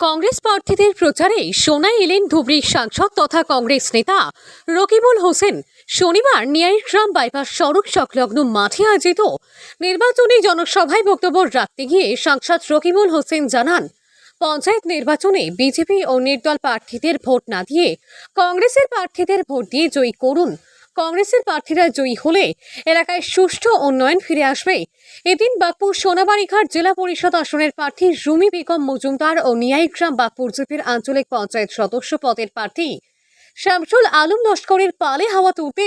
কংগ্রেস প্রার্থীদের প্রচারে সোনাই এলেন ধুবড়ির সাংসদ তথা কংগ্রেস নেতা। রকিবুল হোসেন শনিবার নিয়াইগ্রাম বাইপাস সড়ক সংলগ্ন মাঠে আয়োজিত নির্বাচনী জনসভায় বক্তব্য রাখতে গিয়ে সাংসদ রকিবুল হোসেন জানান, পঞ্চায়েত নির্বাচনে বিজেপি ও নির্দল প্রার্থীদের ভোট না দিয়ে কংগ্রেসের প্রার্থীদের ভোট দিয়ে জয়ী করুন কংগ্রেসের প্রার্থীরা জয়ী হলে এলাকায় সুষ্ঠু উন্নয়ন ফিরে আসবে। এদিন বাঁকপুর সোনাবাড়িঘাট জেলা পরিষদ আসনের প্রার্থী রুমি বেগম মজুমদার ও নিয়াইগ্রাম বাঁকপুর জিপির আঞ্চলিক পঞ্চায়েত সদস্য পদের প্রার্থী শামসুল আলম লস্করের পালে হাওয়া তুলতে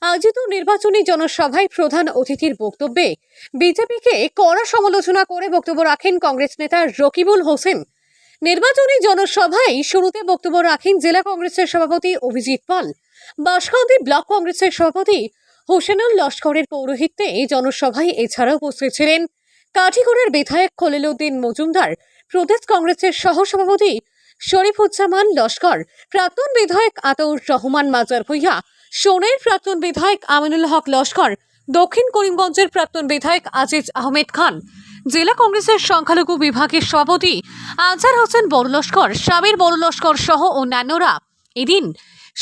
আয়োজিত নির্বাচনী জনসভায় প্রধান অতিথির বক্তব্যে বিজেপিকে কড়া সমালোচনা করে বক্তব্য রাখেন কংগ্রেস নেতা রকিবুল হোসেন। নির্বাচনী জনসভায় শুরুতে বক্তব্য রাখেন জেলা কংগ্রেসের সভাপতি অভিজিৎ পাল। বাঁশখালী ব্লক কংগ্রেসের সভাপতি হোসেনুল লস্করের পৌরোহিত্যে এই জনসভায় এছাড়া উপস্থিত ছিলেন কাঠিগড়ের বিধায়ক খলিল উদ্দিন মজুমদার, প্রদেশ কংগ্রেসের সহসভাপতি শরীফুজ্জামান লস্কর, প্রাক্তন বিধায়ক আতাউর রহমান মাজার ভুইয়া, সোনের প্রাক্তন বিধায়ক আমিনুল হক লস্কর, দক্ষিণ করিমগঞ্জের প্রাক্তন বিধায়ক আজিজ আহমেদ খান, জেলা কংগ্রেসের সংখ্যালঘু বিভাগের সভাপতি আজহার হোসেন বড় লস্কর সাবির বড় লস্কর সহ অন্যান্যরা। এদিন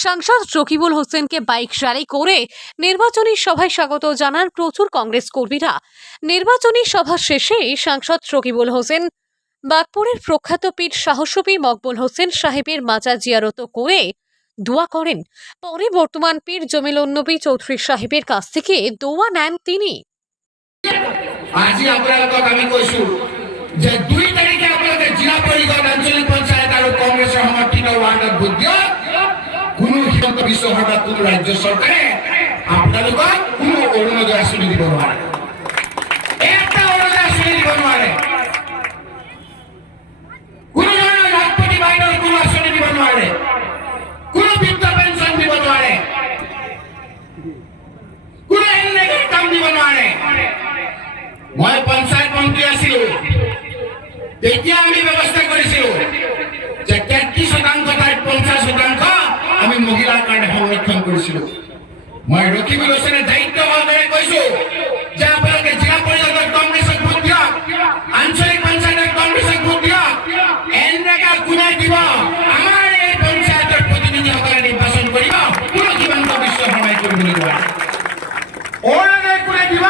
সাংসদ রকিবুল হোসেনকে বাইক র্যালি করে নির্বাচনী সভায় স্বাগত জানান প্রচুর কংগ্রেস কর্মীরা। নির্বাচনী সভা শেষে সাংসদ রকিবুল হোসেন বাগপুরের প্রখ্যাত পীর সাহসপী মকবুল হোসেন সাহেবের মাজার জিয়ারত করে দোয়া করেন। পরে বর্তমান পীর জমিলুন্নবী চৌধুরী সাহেবের কাছ থেকে দোয়া নেন তিনি। আজি আপোনালোকক আমি যে দুই তাৰিখে আপোনালোকে জিলা পৰিষদ আঞ্চলিক পঞ্চায়ত আৰু কংগ্ৰেছৰ সমৰ্থিত ৱাৰ্ডত ভোট দিয়ক কোনো শৰ্মা কোনো ৰাজ্য চৰকাৰে আপোনালোকক কোনো অৰুণোদয় আঁচনি দিব নোৱাৰে কোনো এনৰেগাৰ কাম দিব নোৱাৰে মই পঞ্চায়ত মন্ত্ৰী আছিলো, তেতিয়া আমি ব্যৱস্থা কৰিছিলো। সংৰক্ষণ মই ৰকিবুল হোসেনে দায়িত্ব সহকাৰে কৈছো যে আপোনালোকে জিলা পৰিষদত কংগ্ৰেছক ভোট দিয়ক আঞ্চলিক পঞ্চায়তত কংগ্ৰেছক ভোট দিয়ক এনৰেগা কোনে দিব। আমাৰ এই পঞ্চায়তৰ প্ৰতিনিধিসকলে নিৰ্বাচন কৰিব কোনো হিমন্ত বিশ্ব শৰ্মাই কৰিবলৈ নোৱাৰে অৰুণোদয় কোনে দিব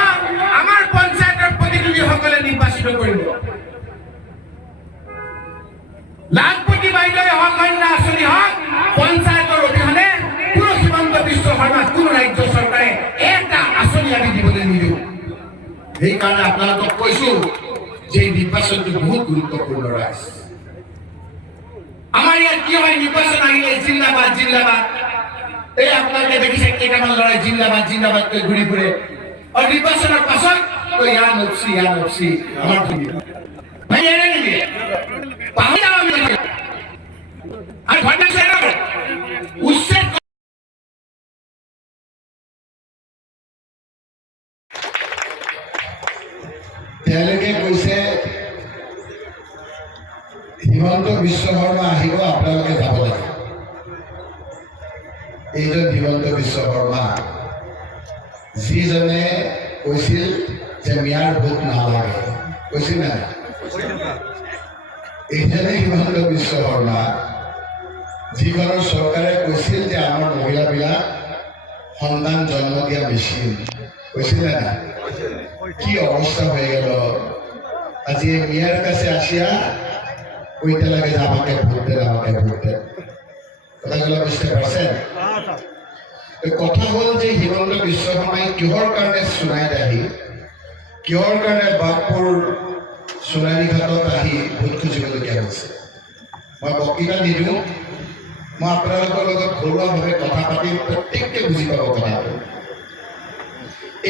আমাৰ পঞ্চায়তৰ প্ৰতিনিধিসকলে নিৰ্বাচিত কৰিব লাখপতি বাইদেৱে হওক অন্য আঁচনি সেইকাৰণে আপোনালোকক কৈছো যে নিৰ্বাচনটো বহুত গুৰুত্বপূৰ্ণ ৰাইজ আমাৰ ইয়াত কি হয় নিৰ্বাচন আহিলে জিন্দাবাদ জিন্দাবাদ। এই আপোনালোকে দেখিছে কেইটামান ল'ৰাই জিন্দাবাদ জিন্দাবাদ কৈ ঘূৰি ফুৰে আৰু নিৰ্বাচনৰ পাছত কৈ ইয়াৰ নপচি ইয়াৰ নপচি আমাৰ পাহৰি তেওঁলোকে কৈছে, হিমন্ত বিশ্ব শৰ্মা আহিব, আপোনালোকে যাব লাগে। এইজন হিমন্ত বিশ্ব শৰ্মা যিজনে কৈছিল যে মিয়াৰ ভোট নালাগে। কৈছিল নাই? এইজনে হিমন্ত বিশ্ব শৰ্মা যিখনৰ চৰকাৰে কৈছিল যে আমাৰ মহিলাবিলাক সন্তান জন্ম দিয়া মেচিন। কৈছিল নাই? কি অবস্থা হয়ে গেল? আজকে মেয়ের কাছে আসিয়া ওইটা লাগে যে আমাকে ভোট আমাকে ভোট কথাগুলো বুঝতে পারছেন? কথা হল যে হিমন্ত বিশ্ব শৰ্মাই কিহৰ কাৰণে সোণাইত আহি, কিহৰ কাৰণে বাঘপুৰ সোণাৰী ঘাটত আহি ভোট খুজিবলগীয়া হৈছে? মই বক্তৃতা নিদিওঁ। মই আপোনালোকৰ লগত ঘৰুৱাভাৱে কথা পাতি প্ৰত্যেককে বুজি পাব কথাটো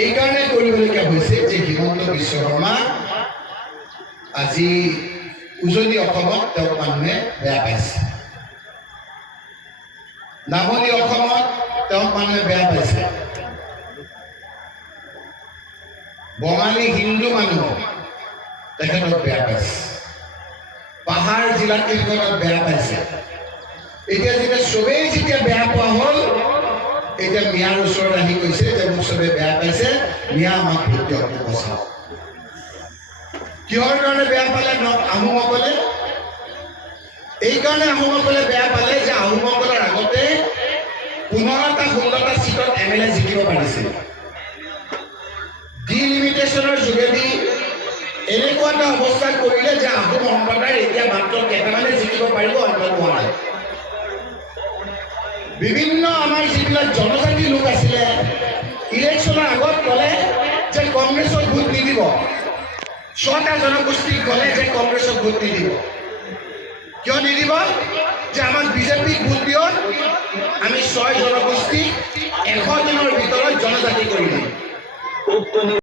এইকাৰণে কৰিবলগীয়া হৈছে যে হিমন্ত বিশ্ব শৰ্মা আজি উজনি অসমত তেওঁক মানুহে বেয়া পাইছে। নামনি অসমত তেওঁক মানুহে বেয়া পাইছে। বঙালী হিন্দু মানুহ তেখেতক বেয়া পাইছে। পাহাৰ জিলাকেইখনত বেয়া পাইছে। এতিয়া যেতিয়া চবেই যেতিয়া বেয়া পোৱা হ'ল এতিয়া মিয়াৰ ওচৰত আহি কৈছে যে মোক চবে বেয়া পাইছে, মিয়া আমাক দিয়ক বচাওক। কিহৰ কাৰণে বেয়া পালে আহোমসকলে? এইকাৰণে আহোমসকলে বেয়া পালে যে আহোমসকলৰ আগতে পোন্ধৰটা ষোল্লটা চিটত এম এল এ জিকিব পাৰিছিল। ডিলিমিটেশ্যনৰ যোগেদি এনেকুৱা এটা অৱস্থা কৰিলে যে আহোম সম্প্ৰদায়ৰ এতিয়া মাত্ৰ কেইটামানে জিকিব পাৰিব অন্ত হোৱা নাই। বিভিন্ন আমাৰ যিবিলাক জনজাতি লোক আছিলে ইলেকশ্যনৰ আগত ক'লে যে কংগ্ৰেছক ভোট নিদিব। ছটা জনগোষ্ঠীক ক'লে যে কংগ্ৰেছক ভোট নিদিব। কিয় নিদিব? যে আমাক বিজেপিক ভোট দিয়ক, আমি ছয় জনগোষ্ঠী এশ দিনৰ ভিতৰত জনজাতি কৰি দিম।